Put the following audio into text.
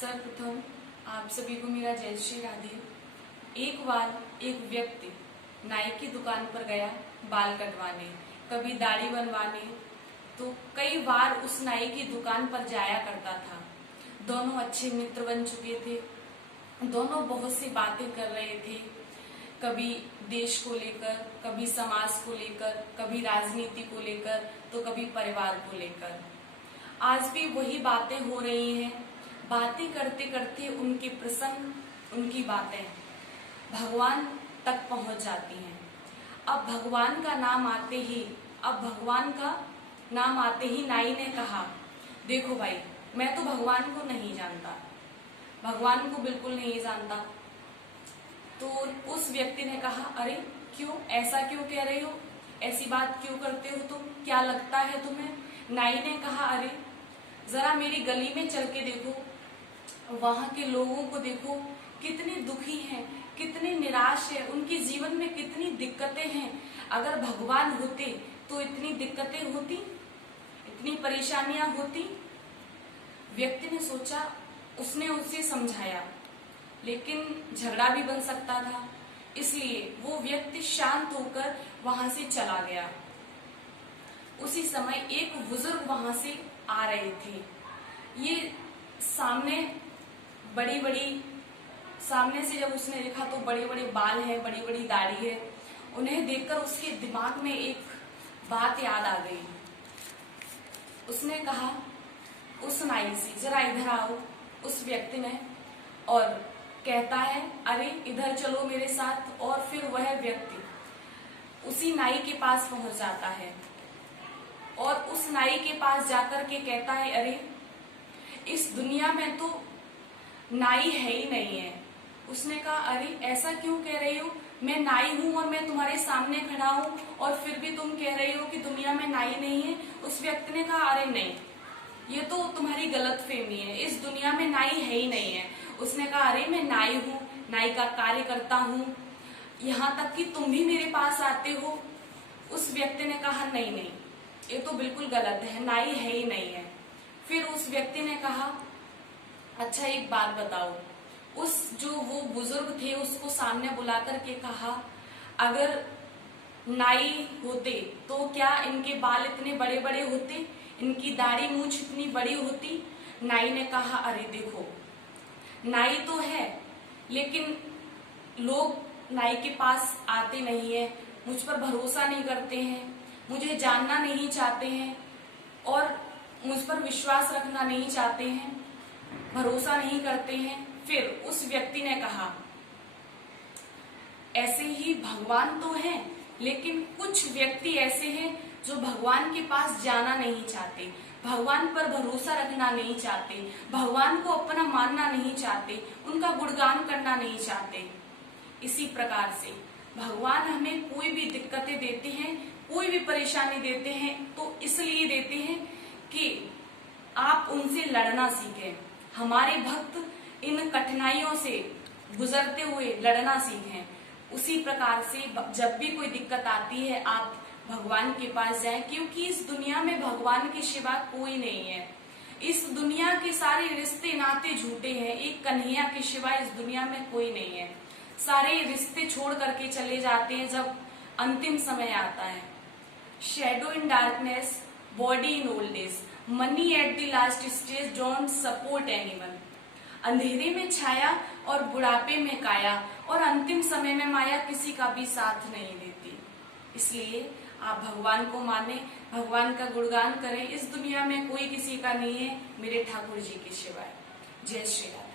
सर्वप्रथम आप सभी को मेरा जय श्री राधे। एक बार एक व्यक्ति नाई की दुकान पर गया बाल कटवाने, कभी दाढ़ी बनवाने, तो कई बार उस नाई की दुकान पर जाया करता था। दोनों अच्छे मित्र बन चुके थे, दोनों बहुत सी बातें कर रहे थे, कभी देश को लेकर, कभी समाज को लेकर, कभी राजनीति को लेकर, तो कभी परिवार को लेकर। आज भी वही बातें हो रही हैं। बातें करते करते उनके प्रसंग, उनकी बातें भगवान तक पहुंच जाती हैं। अब भगवान का नाम आते ही नाई ने कहा, देखो भाई, मैं तो भगवान को नहीं जानता, भगवान को बिल्कुल नहीं जानता। तो उस व्यक्ति ने कहा, अरे क्यों, ऐसा क्यों कह रहे हो, ऐसी बात क्यों करते हो तुम, क्या लगता है तुम्हें? नाई ने कहा, अरे जरा मेरी गली में चल के देखो, वहां के लोगों को देखो, कितने दुखी हैं, कितने निराश है, उनके जीवन में कितनी दिक्कतें हैं। अगर भगवान होते तो इतनी दिक्कतें होती, इतनी परेशानियां होती? व्यक्ति ने सोचा, उसने उसे समझाया, लेकिन झगड़ा भी बन सकता था, इसलिए वो व्यक्ति शांत होकर वहां से चला गया। उसी समय एक बुजुर्ग वहां से आ रहे थे। ये सामने से जब उसने देखा तो बड़े बड़े बाल हैं, बड़ी बड़ी दाढ़ी है। उन्हें देखकर उसके दिमाग में एक बात याद आ गई। उसने कहा उस नाई से, जरा इधर आओ। उस व्यक्ति ने, और कहता है, अरे इधर चलो मेरे साथ। और फिर वह व्यक्ति उसी नाई के पास पहुंच जाता है और उस नाई के पास जाकर के कहता है, अरे इस दुनिया में तो नाई है ही नहीं है। उसने कहा, अरे ऐसा क्यों कह रही हो, मैं नाई हूं और मैं तुम्हारे सामने खड़ा हूं, और फिर भी तुम कह रही हो कि दुनिया में नाई नहीं है। उस व्यक्ति ने कहा, अरे नहीं, ये तो तुम्हारी गलतफहमी है, इस दुनिया में नाई है ही नहीं है। उसने कहा, अरे मैं नाई हूँ, नाई का कार्य करता हूँ, यहाँ तक कि तुम भी मेरे पास आते हो। उस व्यक्ति ने कहा, नहीं नहीं, ये तो बिल्कुल गलत है, नाई है ही नहीं है। फिर उस व्यक्ति ने कहा, अच्छा एक बात बताओ। जो वो बुजुर्ग थे उसको सामने बुलाकर के कहा, अगर नाई होते तो क्या इनके बाल इतने बड़े बड़े होते, इनकी दाढ़ी मूंछ इतनी बड़ी होती? नाई ने कहा, अरे देखो, नाई तो है, लेकिन लोग नाई के पास आते नहीं है, मुझ पर भरोसा नहीं करते हैं, मुझे जानना नहीं चाहते हैं और मुझ पर विश्वास रखना नहीं चाहते हैं, भरोसा नहीं करते हैं। फिर उस व्यक्ति ने कहा, ऐसे ही भगवान तो हैं, लेकिन कुछ व्यक्ति ऐसे हैं जो भगवान के पास जाना नहीं चाहते, भगवान पर भरोसा रखना नहीं चाहते, भगवान को अपना मानना नहीं चाहते, उनका गुणगान करना नहीं चाहते। इसी प्रकार से भगवान हमें कोई भी दिक्कतें देते हैं, कोई भी परेशानी देते हैं, तो इसलिए देते हैं कि आप उनसे लड़ना सीखें। हमारे भक्त इन कठिनाइयों से गुजरते हुए लड़ना सीखें। उसी प्रकार से जब भी कोई दिक्कत आती है, आप भगवान के पास जाएं, क्योंकि इस दुनिया में भगवान के सिवा कोई नहीं है। इस दुनिया के सारे रिश्ते नाते झूठे हैं, एक कन्हैया के सिवा इस दुनिया में कोई नहीं है। सारे रिश्ते छोड़ करके चले जाते हैं जब अंतिम समय आता है। Shadow in darkness, body in old age, money at the last stage, don't support anyone. अंधेरे में छाया और बुढ़ापे में काया, और अंतिम समय में माया किसी का भी साथ नहीं देती। इसलिए आप भगवान को माने, भगवान का गुणगान करें। इस दुनिया में कोई किसी का नहीं है मेरे ठाकुर जी के सिवाय। जय श्री राम।